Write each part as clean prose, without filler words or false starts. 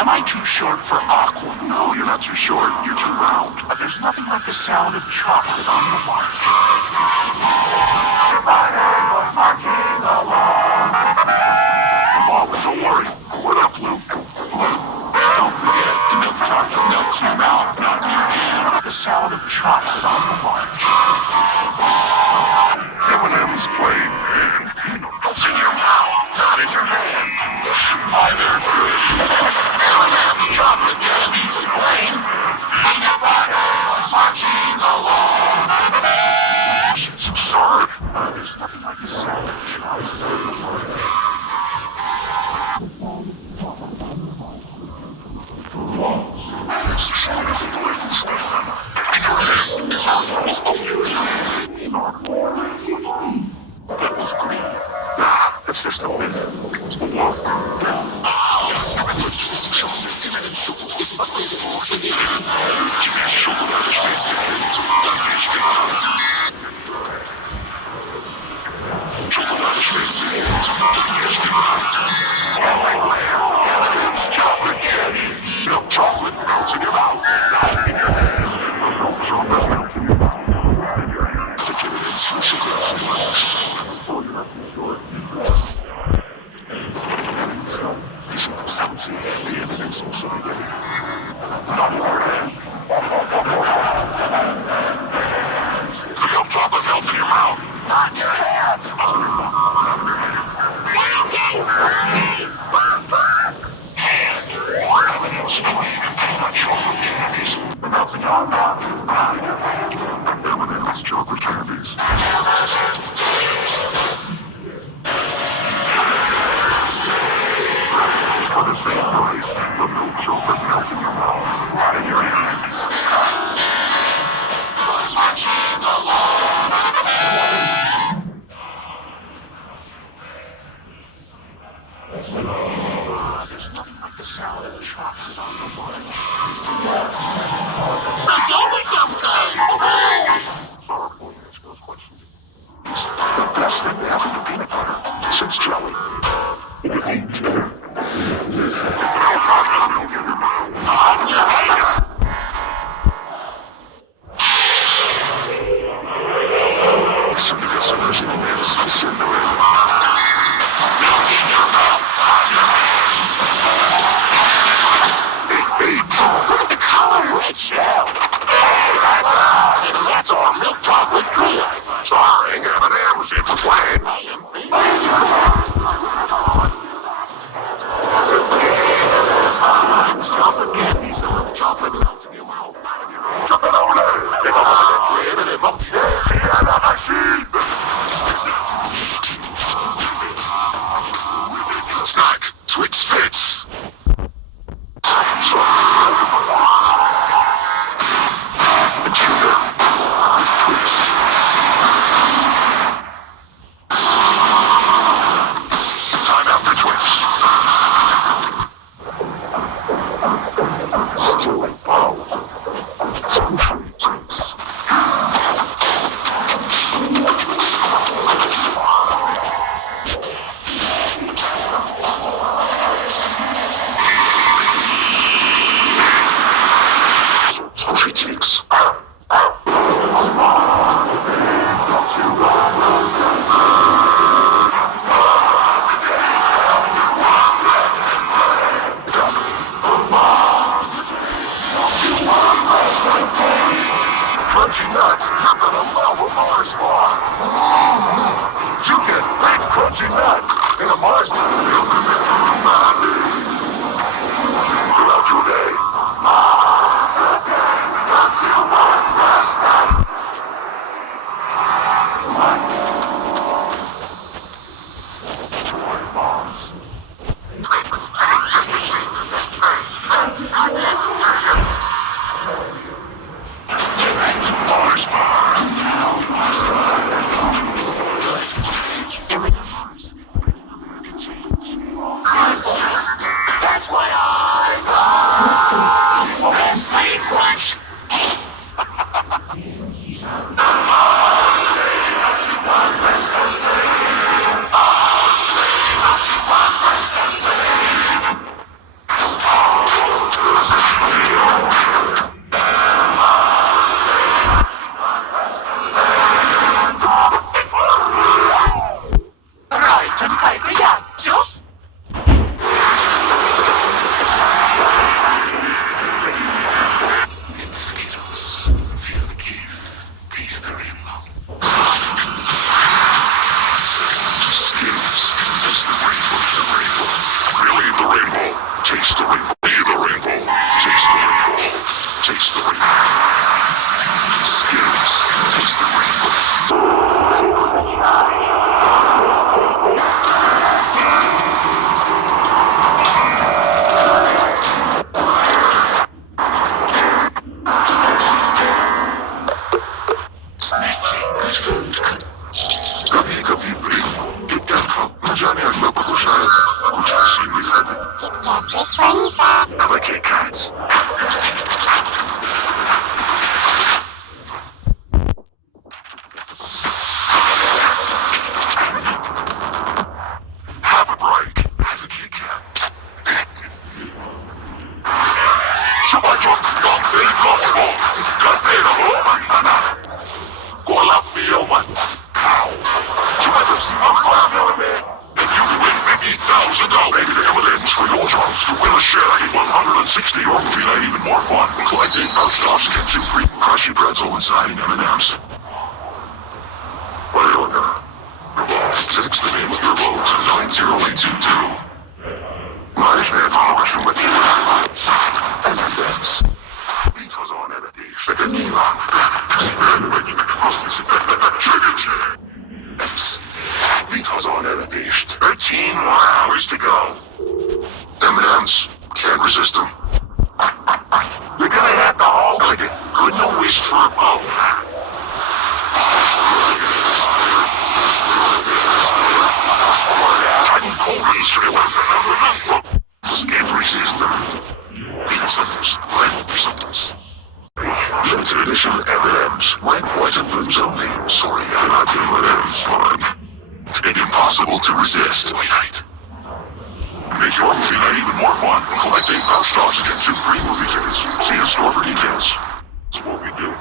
Am I too short for aqua? No, you're not too short. You're too round. But there's nothing like the sound of chocolate on the march. Everybody was marching along. Oh, don't worry. What up, Blue? Don't forget, the milk chocolate melts in your mouth, not in your hand. The sound of chocolate on the march. M&M's playing. It's in your mouth, not in your hand. Why, they're good. M&M's chocolate candies are playing. Peanut butter was marching along. Sorry. There's nothing like the sound of chocolate on the march. It's the sound of the delightful slam. In your hand, it sounds from his own ears. That was green. Ah, that's just a myth. Shall sink in and so is but this more than chance. Chocolate is chocolate candy. Milk chocolate melts in your mouth, not in your hand. Milk chocolate melts in your mouth, not in your hand. The candidates from sugar on the march. Oh, you're not too short. Sounds in the M&M's also today. Not in your hand. The milk chocolate melts in your mouth, not in your hand. M&M's cream and peanut chocolate candies. Melts in your mouth, not in your hand. M&M's chocolate candies. For the same price, the milk chocolate melts in your mouth, not in your hand. Was marching along. There's nothing like the sound of chocolate on the march. There's always something. It's the best thing ever to peanut butter since jelly. That's our milk chocolate cream. Starring M&M's, it's playing. Chocolate candies, the milk chocolate melts in your mouth. Snack, sweet spits. And sugar, Twix. Time out for Twix. Stealing balls. Some free drinks. Squishy cheeks. Crunchy nuts, you're gonna love a Mars bar. You get big crunchy nuts in a Mars bar. Throughout your day. Mars a day, got you one last night. Mars. Mars bar. to go. Maybe the M&M's for your chance to win a share in 160 or movie night even more fun. Collecting first offs get two free crunchy pretzel inside M&M's. Text the name of your vote to 90822. Management information with you. M&M's. Because on everything, second Milan. Because on everything, 13 more hours to go. M&M's. Can't resist them. You're gonna have to hold like it. Good no wish for a boat. Can't resist them. Symptoms. Limited edition M&M's. Red, white, and blues only. Sorry, I'm not M&M's, fine. And impossible to resist. Night. Make your movie night even more fun. Collecting first offs get two free movie tickets. See a store for details. That's what we do.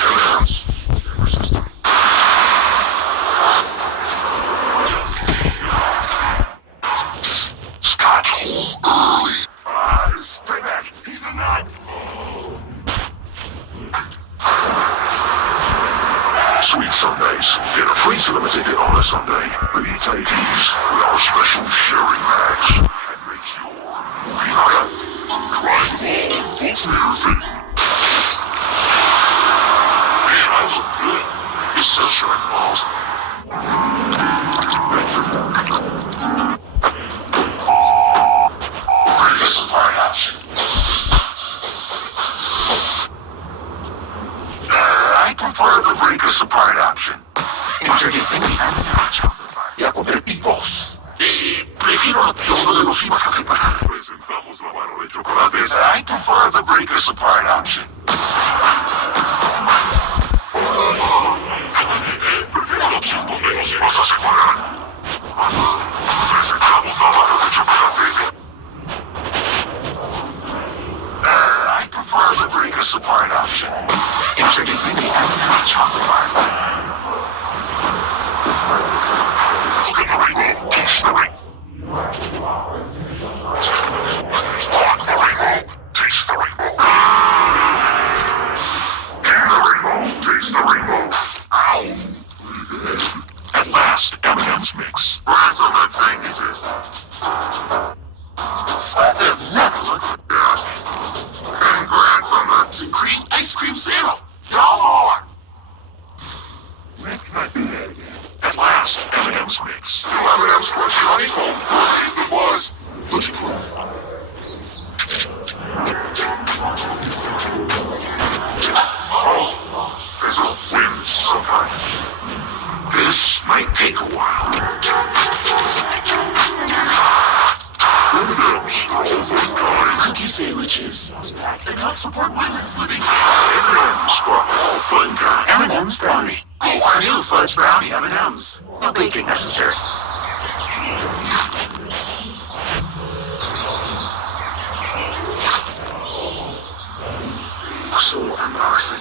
M&M's. Can't resist them. Scott's home early. Stay back. He's a nut. Sweet Sundays. Get a free cinema ticket on a Sunday. But you take these with our special sharing bags and make your movie night. Try them all. Vote for your thing. Man, I look good. It's so sharing balls. I prefer the break us apart option. Introducing the M&M's chocolate bar. Y a comer picos. Prefiero lo peor de los ibas a separar. Presentamos la mano de chocolates. I prefer the break us apart option. Prefiero la opción donde nos ibas a separar. Presentamos la mano de chocolate. I prefer the break us apart option. Introducing the M&M's chocolate bar. Look at the rainbow. Taste the rainbow. Look the rainbow. Taste the rainbow. Hear the rainbow. Taste the rainbow. Ow. At last, M&M's mix. Brands on that thing, is it? It never looks good. And brands on that supreme ice cream sandal. No more! At last, M&M's mix. New M&M's crunchy honeycomb. Believe it was. Let's try. Oh, there's a wind sometimes. This might take a while. M&M's are all fun kind. Cookie sandwiches. They help support women flipping. M&M's for all fun kind. M&M's brownie. Oh, new fudge brownie M&M's. No baking necessary. So embarrassing.